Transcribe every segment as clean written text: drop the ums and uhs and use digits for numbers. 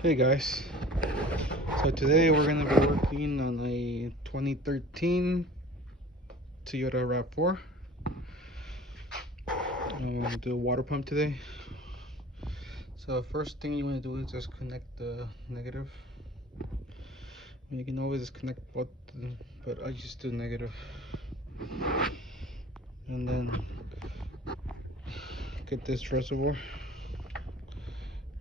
Hey guys, so today we're going to be working on a 2013 Toyota Rav4. We'll do a water pump today. So first thing you want to do is just connect the negative. You can always disconnect both, but I just do negative. And then get this reservoir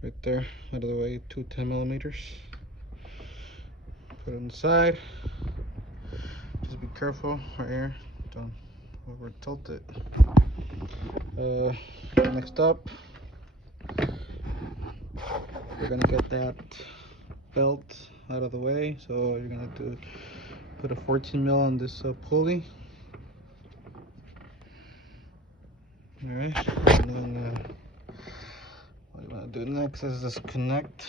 right there out of the way, two 10 millimeters. Put it on the side. Just be careful right here, don't over tilt it. Next up, we're gonna get that belt out of the way. So you're gonna have to put a 14 mil on this pulley. All right, and then what you want to do next is disconnect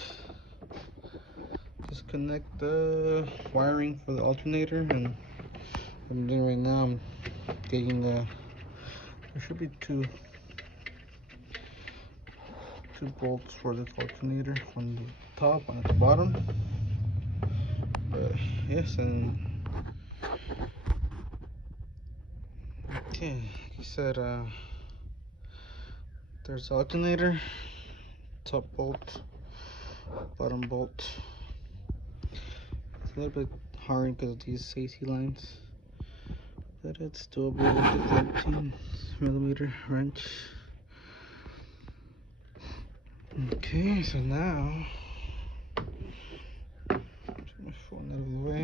the wiring for the alternator. And what I'm doing right now, I'm getting there should be two bolts for this alternator, on the top, one at the bottom. Yes, and okay, like you said, there's the alternator, top bolt, bottom bolt. It's a little bit hard because of these AC lines, but it's doable with the 13 millimeter wrench. Okay, so now turn my phone out of the way.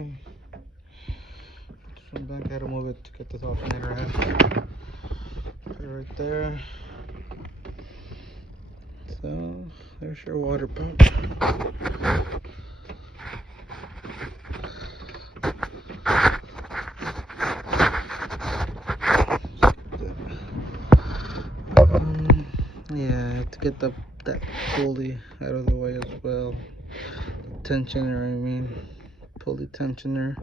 Put this one back. I had to move it to get this alternator out. Put it right there. So there's your water pump. Yeah, to get that pulley out of the way as well. Tensioner, I mean, pulley tensioner,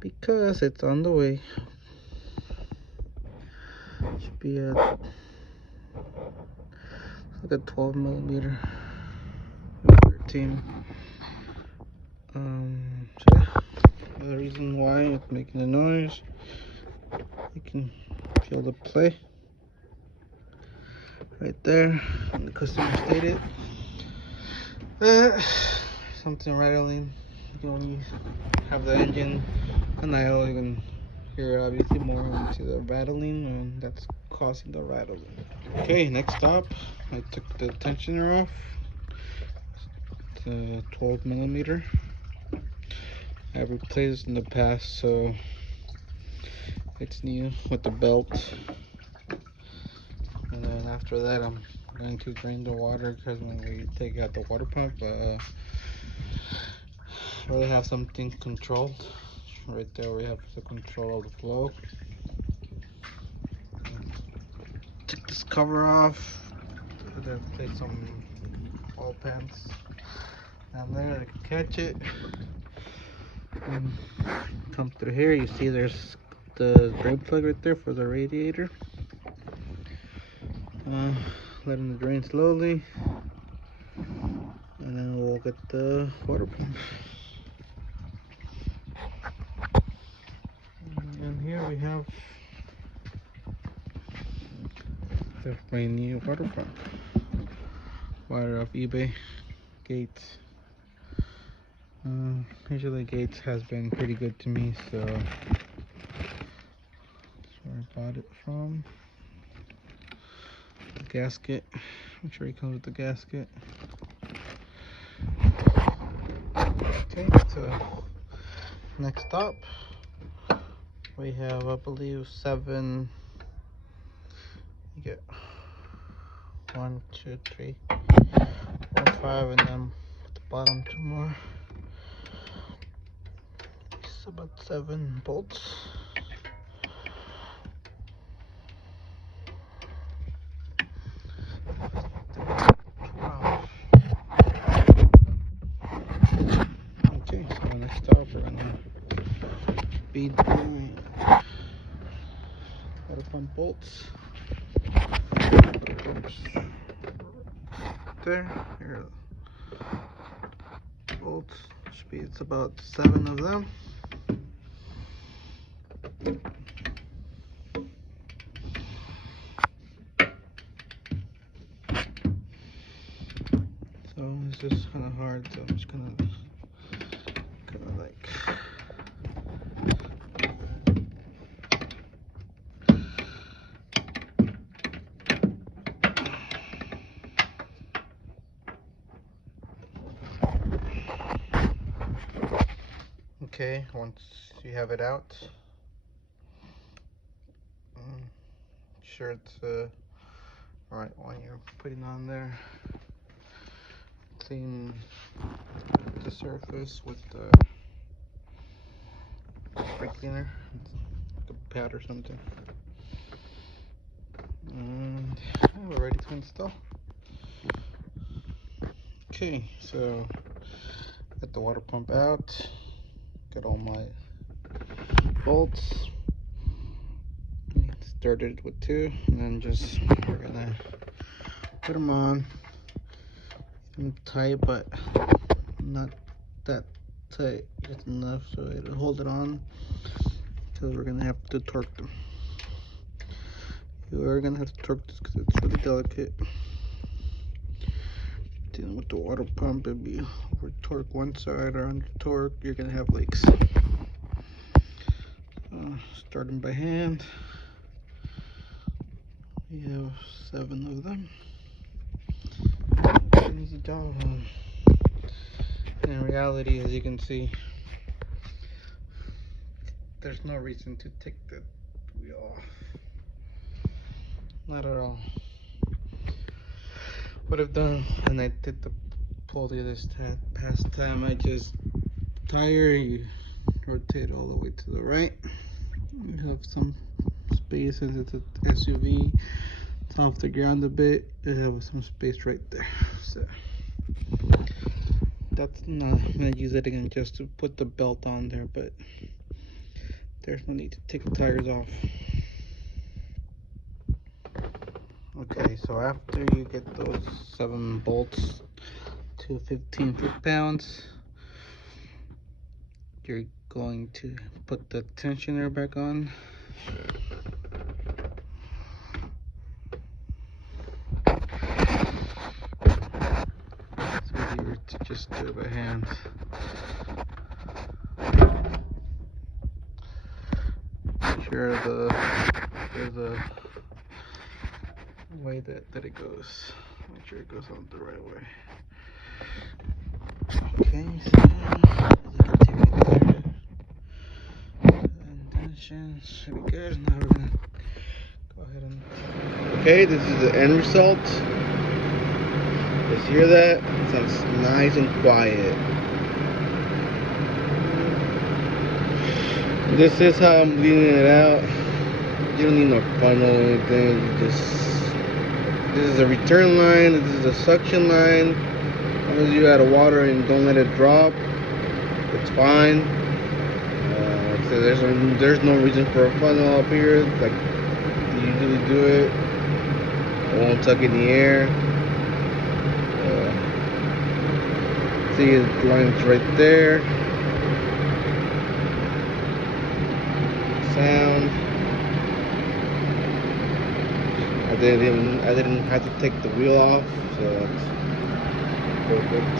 because it's on the way. Should be at like a 12 millimeter, 13. So yeah, the reason why it's making a noise, you can feel the play right there, and the customer stated something rattling. You know, when you have the engine and idle, you can hear obviously more into the rattling, and that's causing the rattling. Okay, next stop, I took the tensioner off. It's a 12 millimeter. I've replaced in the past, so it's new with the belt. And then after that, I'm going to drain the water, because when we take out the water pump, really have something controlled. Right there we have the control of the flow. Take this cover off. Then place some oil pans down there that can catch it. And come through here, you see there's the drain plug right there for the radiator. Letting it drain slowly, and then we'll get the water pump. And here we have the brand new water pump. Water off eBay, Gates. Usually Gates has been pretty good to me, so that's where I bought it from. The gasket, make sure it comes with the gasket. Okay, so next stop we have, I believe, 7. You get 1, 2, 3, 4, 5, and then at the bottom 2 more. It's about 7 bolts. Okay, so next stop we're gonna be doing water pump bolts. Oops. There, here. bolts. Should be, it's about 7 of them. So this is kind of hard, so I'm just gonna like. Okay, once you have it out, sure it's the right one you're putting on there. Clean the surface with the spray cleaner, like a pad or something. And we're ready to install. Okay, so got the water pump out, got all my bolts, started with 2, and then just we're gonna put them on. I'm tight, but not that tight, just enough so it'll hold it on, because we're gonna have to torque them. We're gonna have to torque this because it's really delicate. Dealing with the water pump, it'd be over torque one side or under torque, you're gonna have leaks. Starting by hand, we have 7 of them. An easy job. In reality, as you can see, there's no reason to take the wheel off. Not at all. What I've done when I did the pulley this past time, I just you rotate all the way to the right. You have some space, as it's an SUV. It's off the ground a bit. You have some space right there. So that's not, I'm gonna use it again just to put the belt on there, but there's no need to take the tires off. Okay, so after you get those 7 bolts to 15 foot-pounds, you're going to put the tensioner back on. It's easier to just do it by hand. Make sure there's a way that it goes. Make sure it goes on the right way. Okay, so as you can see right there, tension should be good. Now we're gonna go ahead and. Okay, this is the end result. Just hear that? It sounds nice and quiet. This is how I'm bleeding it out. You don't need no funnel or anything. This is a return line. This is a suction line. As long as you add water and don't let it drop, it's fine. Like I said, there's no reason for a funnel up here. Like you usually do it. It won't tuck in the air. See, the line's right there. Sound. I didn't have to take the wheel off, so that's perfect.